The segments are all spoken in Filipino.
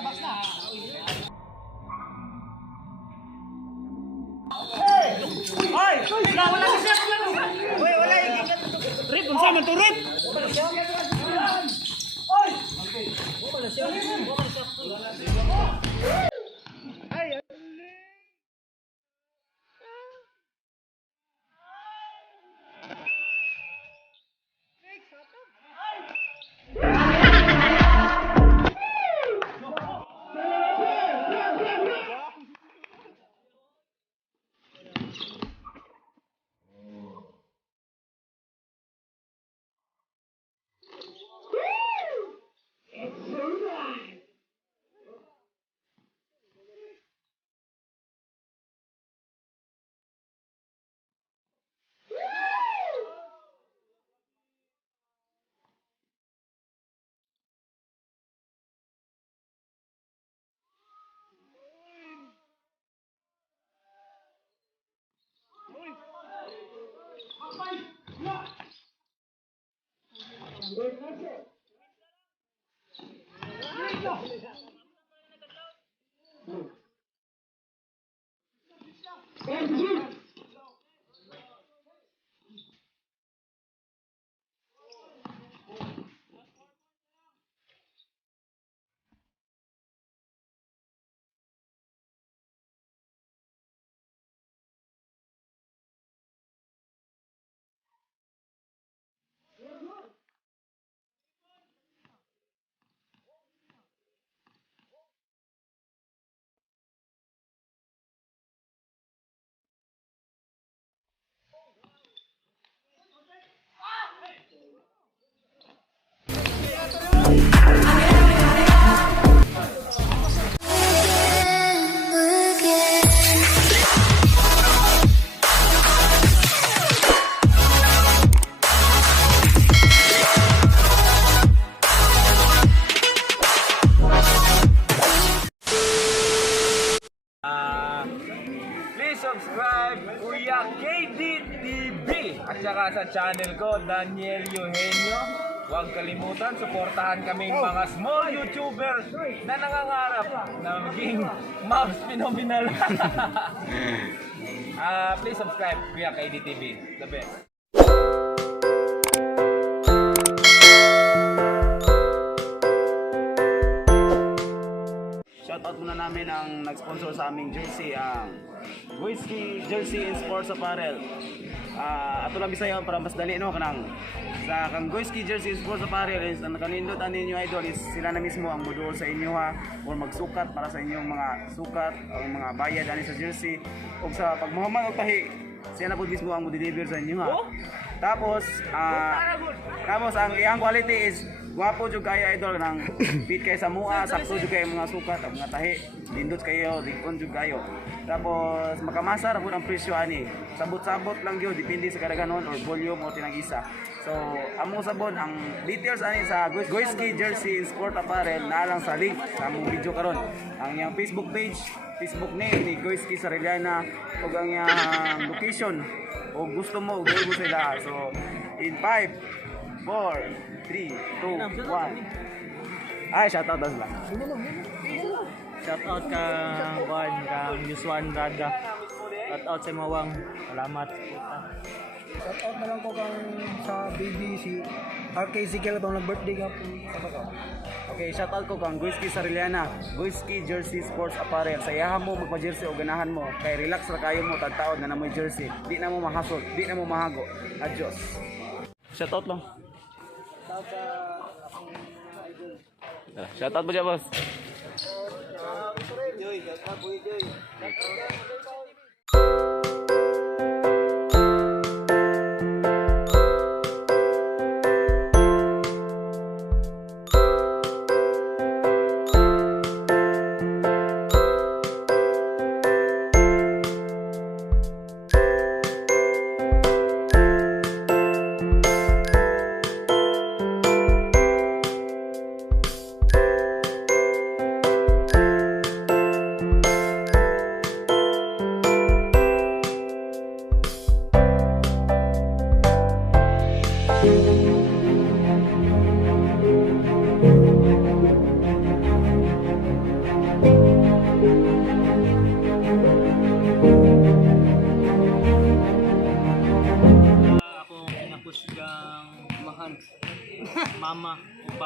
Wala siya. Uy, wala yung rip, unsa man to rip? Oy! Wala siya. Ay, please subscribe Kuya KDTV at saka sa channel ko Daniel Eugenio. Huwag kalimutan, suportahan kaming mga small YouTuber na nangangarap na maging Mavs Phenomenal. Please subscribe Kuya KDTV, the best. Shoutout muna namin ang nag-sponsor sa aming jersey, ang Whiskey Jersey and Sports Apparel. Ato lang Bisaya para mas dali no kanang sa kang Whiskey Jersey and Sports Apparel is ang nakanindot ani ninyo idol is sila na mismo ang moduol sa inyo ha or magsukat para sa inyong mga sukat o mga bayad ani sa jersey ug sa pagmuhaman og tahi siya na po mismo ang mo-deliver sa inyo ha. Tapos ang iyang quality is guwapo jud kayo idol nang fit kay sa mua, sakto jud kay mga sukat, ang mga tahi, lindot kayo, likon jud kayo. Tapos makamasa ra pud ang presyo ani. Sabot-sabot lang gyud depende sa kadaghanon or volume o tinagisa. So among sabon ang details ani sa Whiskey Jersey Sport Apparel na lang sa link sa among video karon. Ang iyang Facebook page, Facebook name ni Whiskey Sariliana ug ang iyang location o gusto mo go mo sila. So in 5 4, 3, 2, 1. Ay, shoutout daw sila. shoutout kang Yuswan Rada. Shoutout sa Mawang. Salamat. Shoutout na lang ko kang sa baby si RKZ itong nag-birthday ka po. Okay, shoutout ko kang Whiskey Sariliana, Whiskey Jersey Sports Apparel. Sa iyahan mo magpa-jersey o ganahan mo. Kay relax ra kayo mo tagtaod na namoy jersey. Di na mo mahasol, di na mo mahago. Adios. Shoutout lang. Shoutout mo dyan, boss.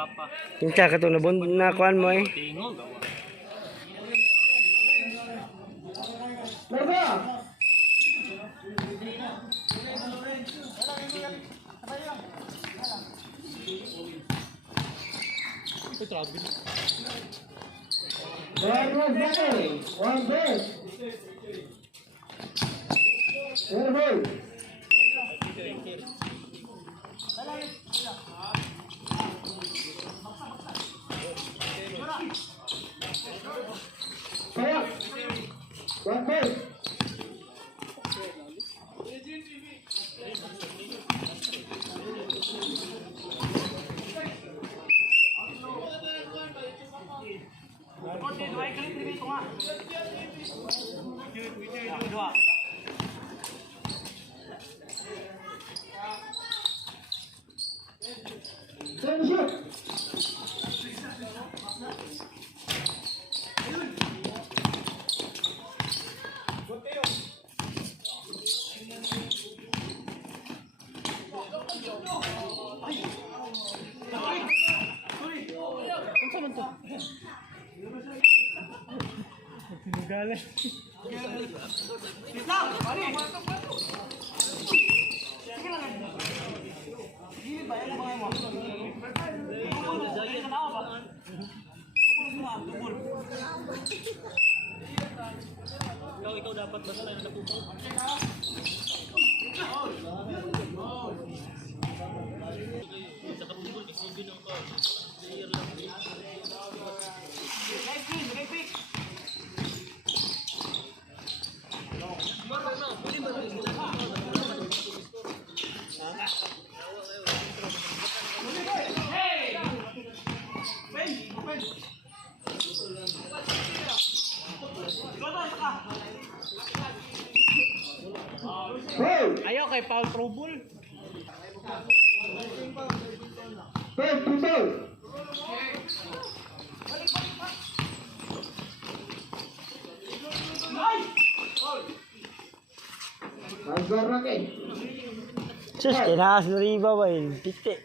Papa. Kinsa ka to na kuan mo eh. Tingog. Ayaw kay foul trouble. Sus, kinakas na riba ba yun? Piti.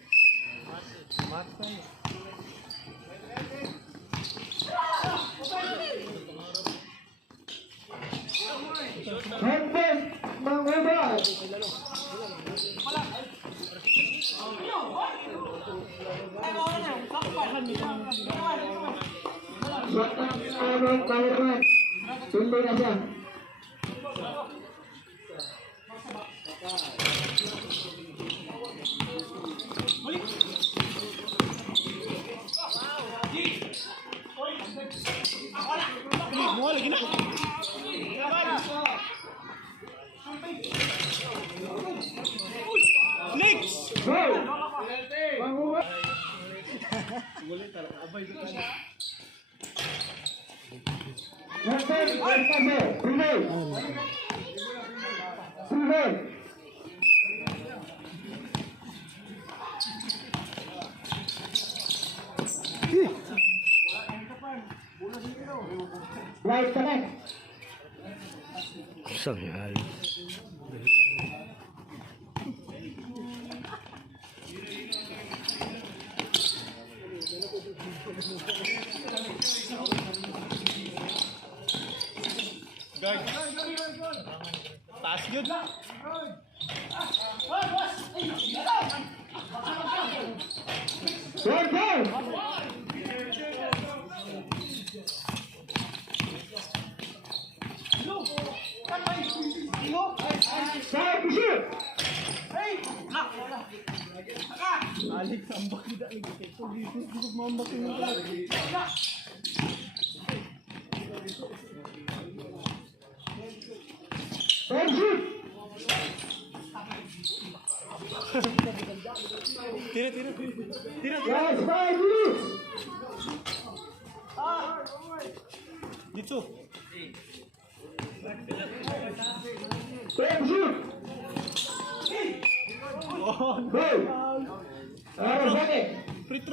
Kusang hal. Taas yun. Dito.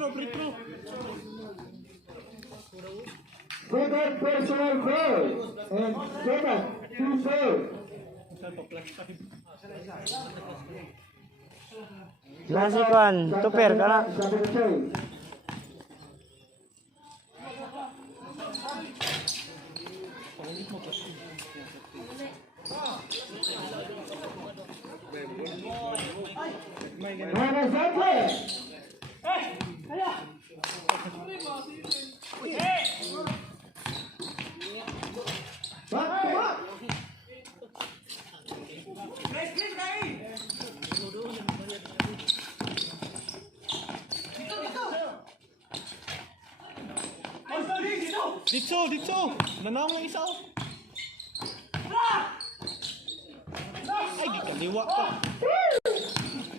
Free throw. Personal goal and second team goal. Nasi kan, tuper ka na. Dito! Nanawang ng isa oh. Ay, gikaliwa pa.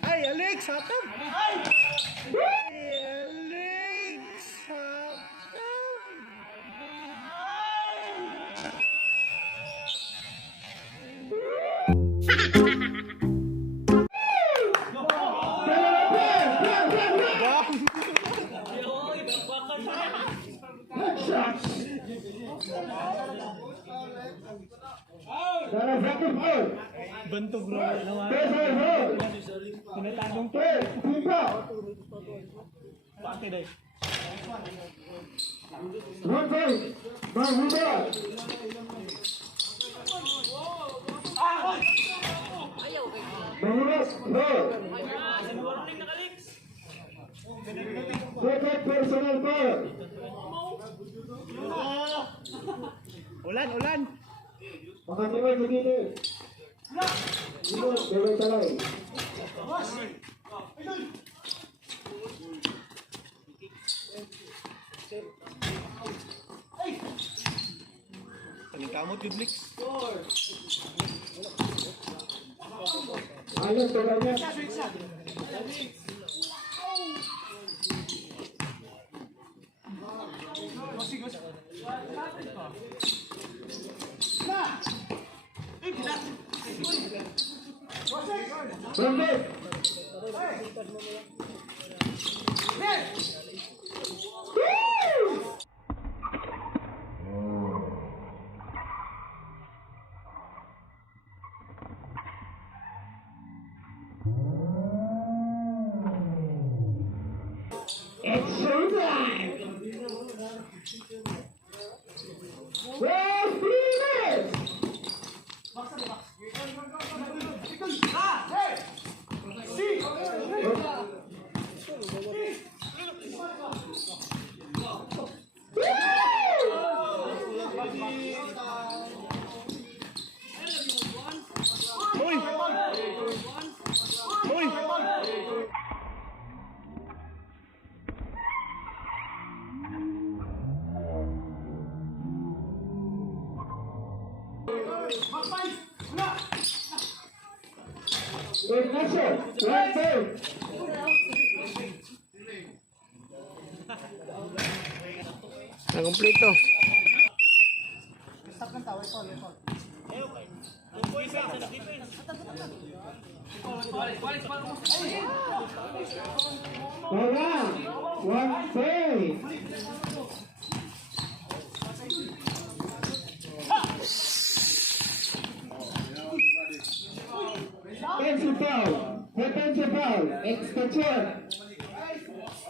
Ay, Alex, hatag. Ay, Alex, hatag. Bantog bro, nawa. Tinatadong to. Bakit day? Personal foul. Ulan. Makatiwag begini. Dito, bebek talay. Pagkamot yung Blix. Ayos tulangnya. Berhenti. It's showtime. Well, Phoenix. Ignacio, right there. Nakumpleto. Bola, one save. Defensive foul, extension.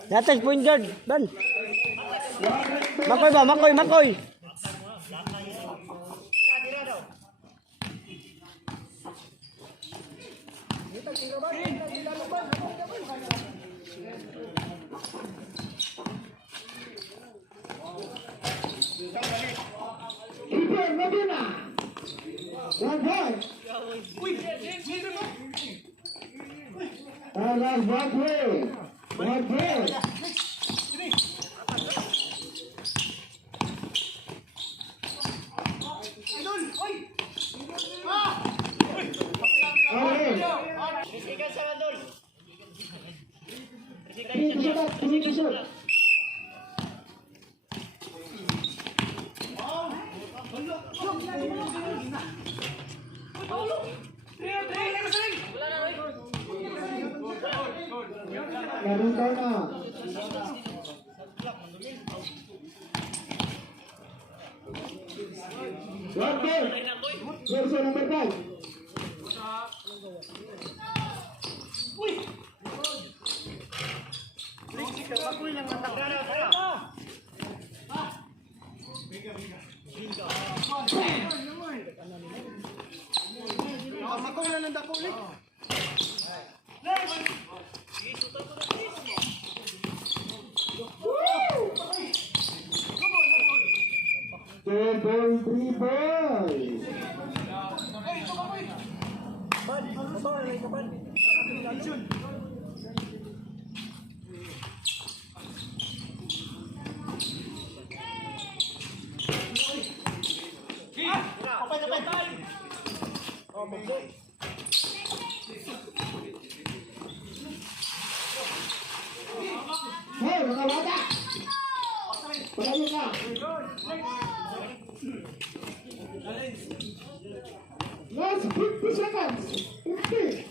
Natas point guard, ban. Makoy. Keeper Medina. One point. Last one play. One play. One ball. Jersey number 5. Three boys. Hey, mga bata! Pagayin na! Last 50 seconds! 50!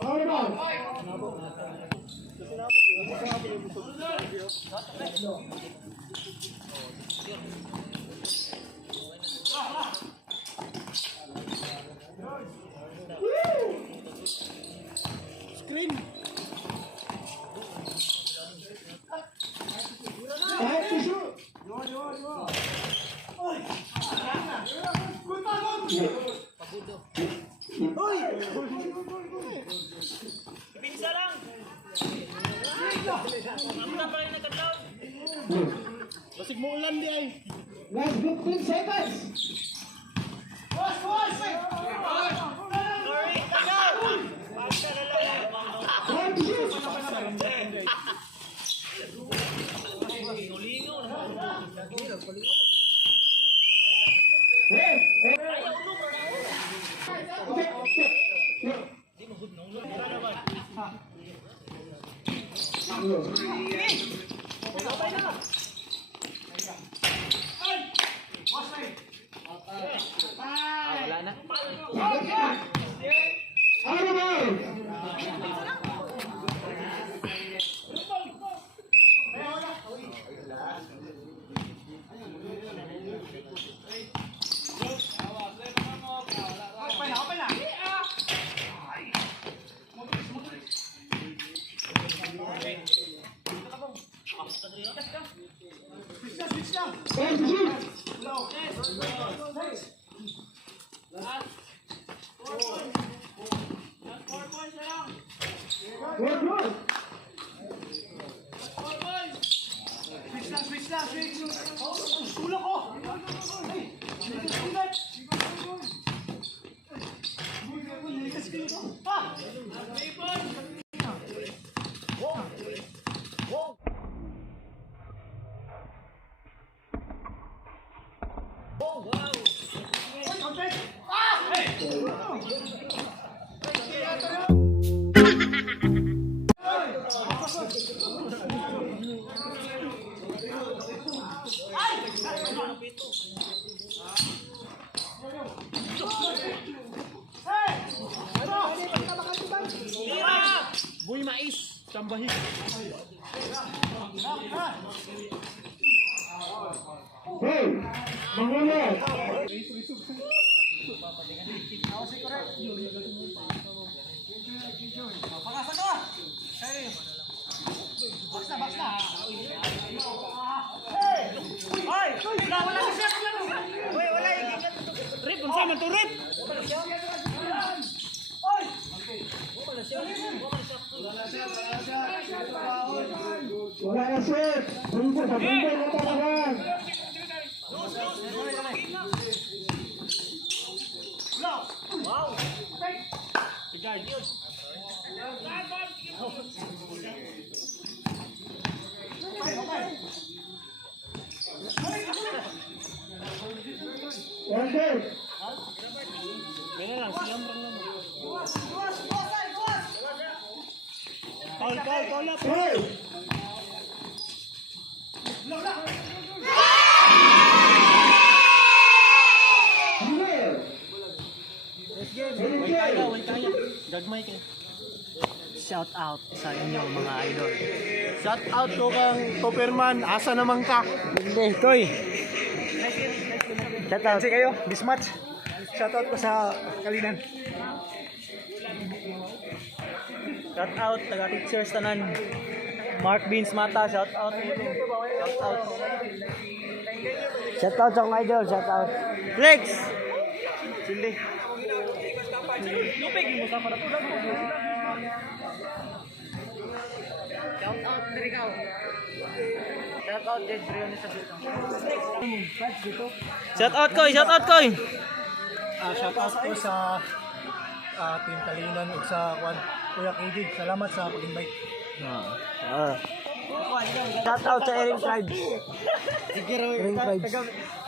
All about! Screen. Time to shoot! Basig mo ulan di ay. Last 15 seconds! Time to shoot! Boy mais, tambahig. Hey! Mangulo! Rip, unsa man to rip? Wala na set! Bungko sa bungko na talagang! Okay! Paul up. Hey! Way kaya. Gagmay kayo. Shout out sa inyo mga idol. Shout out to kang Topperman. Asa naman ka? Hindi, Koy. Shout out. Kasi kayo, this match. Shout out ko sa Calinan. Shout out, taga teachers tanan. Mark Beans Mata, shout out. Shout out. Shout out sa mga idol, shout out. Flex! Chili. Lupig mo sa para tulad mo. Shout out Trikaw. Shout out Jed Brion sa dito. Shout out Koy, shout out Koy. Shout out ko sa Team Calinan ug sa Kuya KD. Salamat sa pag-invite. Shout out sa Ring Tribes. Ring tribes.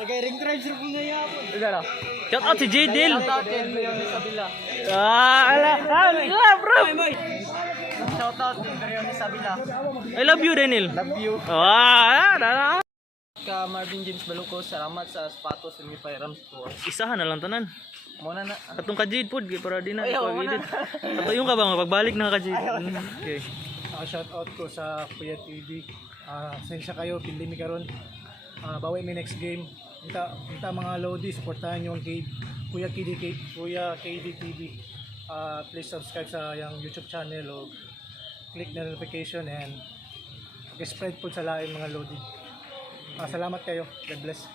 Ring Tribes rin po na yapon. Shout out si Jadil. Bro. Shout out kay Beriones Sabila. I love you, Daniel. Love you. Ka Marvin James Balucos, salamat sa sapatos sa Mipay Rams ko. Isahan na lang tanan. Muna na. Atong ka Jade pod, para di na ipagilid. Ato yung ka ba nga pagbalik na ka Jade. Okay. Shout out ko sa Kuya TV. Sensya kayo, pili mi karon. Bawi mi next game. Kita mga Lodi, supportahan yung Kuya KD TV. Please subscribe sa yung YouTube channel o click the notification and spread po sa lain mga Lodi. Salamat kayo. God bless.